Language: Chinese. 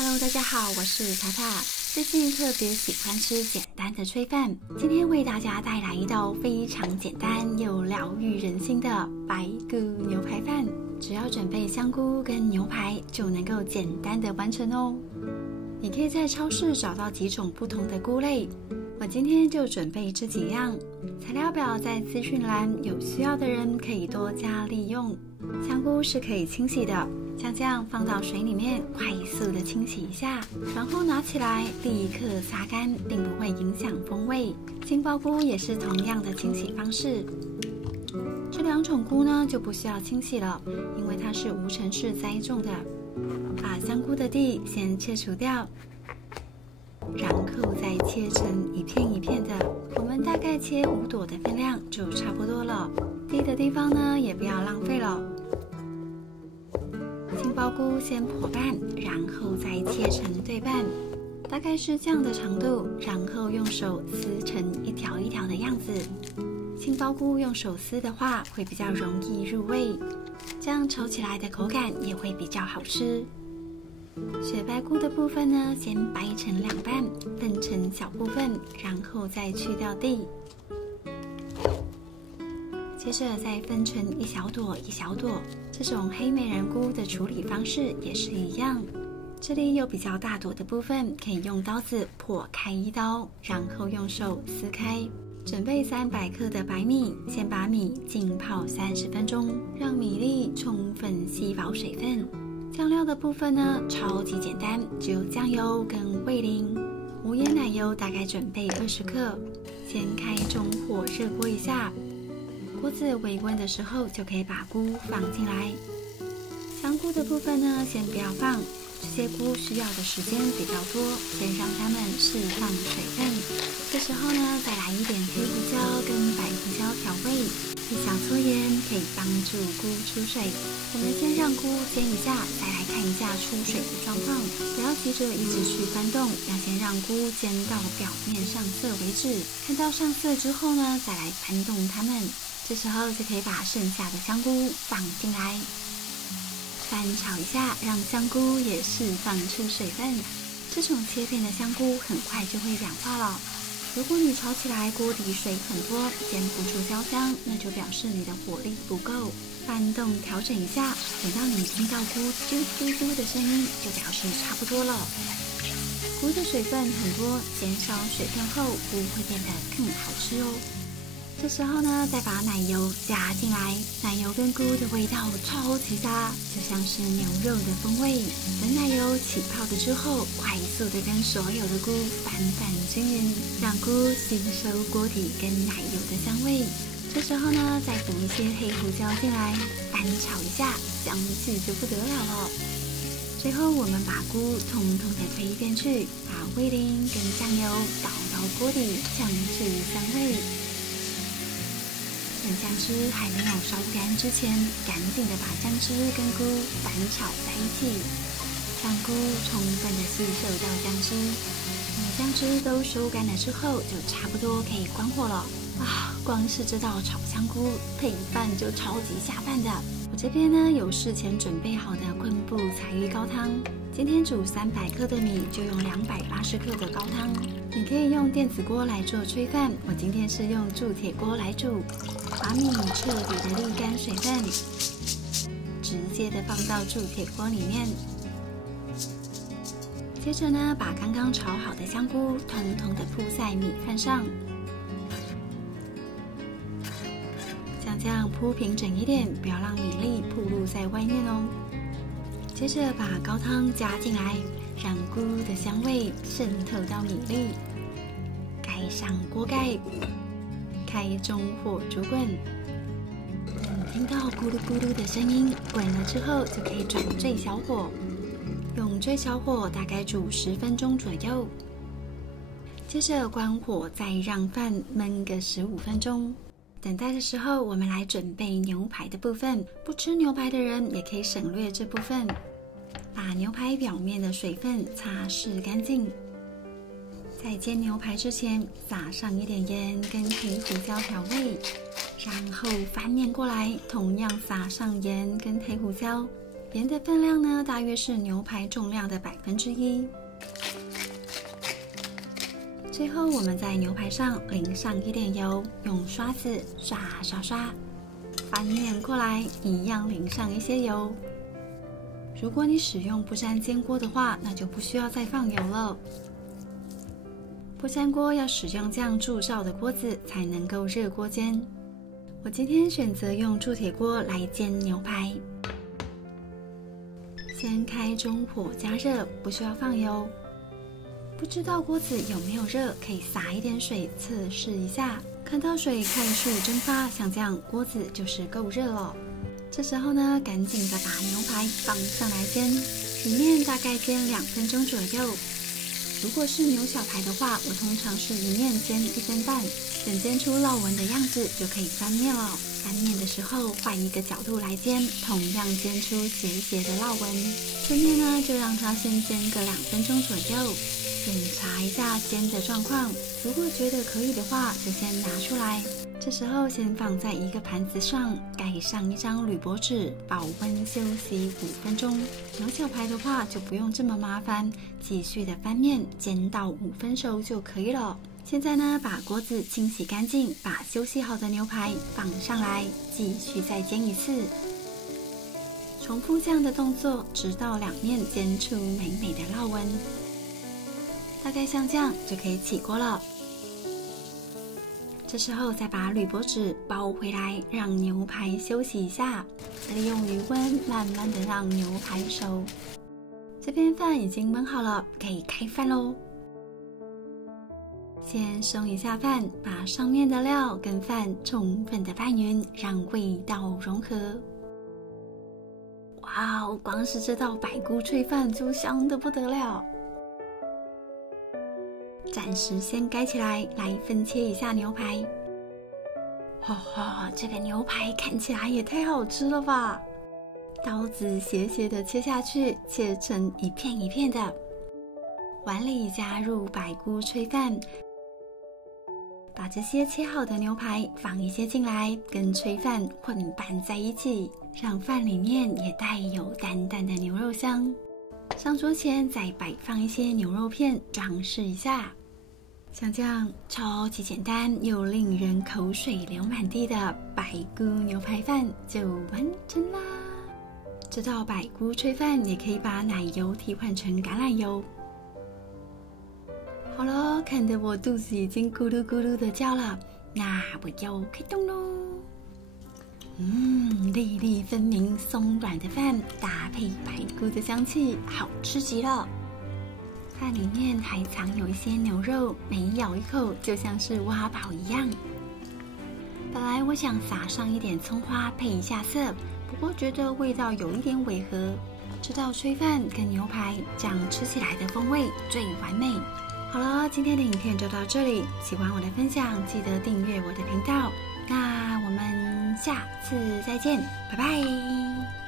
Hello， 大家好，我是塔塔。最近特别喜欢吃简单的炊饭，今天为大家带来一道非常简单又疗愈人心的白菇牛排饭。只要准备香菇跟牛排，就能够简单的完成哦。你可以在超市找到几种不同的菇类，我今天就准备这几样。材料表在资讯栏，有需要的人可以多加利用。香菇是可以清洗的，像这样放到水里面快速的清洗一下，然后拿起来立刻擦干，并不会影响风味。杏鲍菇也是同样的清洗方式。这两种菇呢就不需要清洗了，因为它是无尘室栽种的。把香菇的蒂先切除掉，然后再切成一片一片的，我们大概切5朵的分量就差不多了。蒂的地方呢也不要浪费了。杏鲍菇先剖半，然后再切成对半，大概是这样的长度，然后用手撕成一条一条的样子。杏鲍菇用手撕的话会比较容易入味，这样炒起来的口感也会比较好吃。雪白菇的部分呢，先掰成2半，分成小部分，然后再去掉蒂。接着再分成一小朵一小朵，这种黑美人菇的处理方式也是一样。这里有比较大朵的部分，可以用刀子破开一刀，然后用手撕开。准备300克的白米，先把米浸泡30分钟，让米粒充分吸饱水分。酱料的部分呢，超级简单，只有酱油跟味淋。无盐奶油大概准备20克，先开中火热锅一下，锅子微温的时候就可以把菇放进来。香菇的部分呢，先不要放，这些菇需要的时间比较多，先让它们释放水分。这时候呢，再来一点黑胡椒跟白胡椒调味，一小撮盐可以帮助菇出水。我们先让菇煎一下，再来看一下出水的状况，不要急着一直去翻动，要先让菇煎到表面上色为止。看到上色之后呢，再来翻动它们，这时候就可以把剩下的香菇放进来，翻炒一下，让香菇也释放出水分。这种切片的香菇很快就会氧化了。如果你炒起来锅底水很多，煎不出焦香，那就表示你的火力不够。翻动调整一下，等到你听到菇啾啾啾的声音，就表示差不多了。菇的水分很多，减少水分后，菇会变得更好吃哦。这时候呢，再把奶油加进来，奶油跟菇的味道超级搭，就像是牛肉的风味。等奶油起泡了之后，快速的跟所有的菇翻拌均匀，让菇吸收锅底跟奶油的香味。这时候呢，再补一些黑胡椒进来，翻炒一下，香气就不得了了。最后我们把菇通通的推一遍去，把味淋跟酱油倒到锅底，酱汁香味。等酱汁还没有烧干之前，赶紧的把酱汁跟菇翻炒在一起，让菇充分的吸收到酱汁。等酱汁都收干了之后，就差不多可以关火了。光是这道炒香菇配饭就超级下饭的。我这边呢有事前准备好的昆布柴鱼高汤，今天煮300克的米就用280克的高汤。你可以用电子锅来做炊饭，我今天是用铸铁锅来煮。把米彻底的沥干水分，直接的放到铸铁锅里面。接着呢，把刚刚炒好的香菇通通的铺在米饭上，像这样铺平整一点，不要让米粒暴露在外面哦。接着把高汤加进来，让菇的香味渗透到米粒。盖上锅盖，开中火煮滚。听到咕噜咕噜的声音，滚了之后就可以转最小火，用最小火大概煮10分钟左右。接着关火，再让饭焖个15分钟。等待的时候，我们来准备牛排的部分。不吃牛排的人也可以省略这部分。把牛排表面的水分擦拭干净。在煎牛排之前，撒上一点盐跟黑胡椒调味，然后翻面过来，同样撒上盐跟黑胡椒，盐的分量呢，大约是牛排重量的1/1。最后，我们在牛排上淋上一点油，用刷子刷刷刷，翻面过来，一样淋上一些油。如果你使用不粘煎锅的话，那就不需要再放油了。不粘锅要使用这样铸造的锅子才能够热锅煎。我今天选择用铸铁锅来煎牛排。先开中火加热，不需要放油。不知道锅子有没有热，可以撒一点水测试一下。看到水快速蒸发，像这样锅子就是够热了。这时候呢，赶紧的把牛排放上来煎，里面大概煎2分钟左右。如果是牛小排的话，我通常是一面煎1分半，等煎出烙纹的样子就可以翻面了。翻面的时候换一个角度来煎，同样煎出斜斜的烙纹。这面呢，就让它先煎个2分钟左右。检查一下煎的状况，如果觉得可以的话，就先拿出来。这时候先放在一个盘子上，盖上一张铝箔纸，保温休息5分钟。牛小排的话就不用这么麻烦，继续的翻面，煎到5分熟就可以了。现在呢，把锅子清洗干净，把休息好的牛排放上来，继续再煎一次。重复这样的动作，直到两面煎出美美的烙纹。大概像这样就可以起锅了。这时候再把铝箔纸包回来，让牛排休息一下，利用余温慢慢的让牛排熟。这边饭已经焖好了，可以开饭咯。先松一下饭，把上面的料跟饭充分的拌匀，让味道融合。哇哦，光是这道百菇炊饭就香得不得了。暂时先盖起来，来分切一下牛排。这个牛排看起来也太好吃了吧！刀子斜斜的切下去，切成一片一片的。碗里加入百菇炊饭，把这些切好的牛排放一些进来，跟炊饭混拌在一起，让饭里面也带有淡淡的牛肉香。上桌前再摆放一些牛肉片装饰一下。像这样超级简单又令人口水流满地的百菇牛排饭就完成啦！这道百菇炊饭也可以把奶油替换成橄榄油。好了，看得我肚子已经咕噜咕噜的叫了，那我要开动咯！粒粒分明松软的饭搭配百菇的香气，好吃极了。饭里面还藏有一些牛肉，每咬一口就像是挖宝一样。本来我想撒上一点葱花配一下色，不过觉得味道有一点违和。这道炊饭跟牛排这样吃起来的风味最完美。好了，今天的影片就到这里，喜欢我的分享记得订阅我的频道。那我们下次再见，拜拜。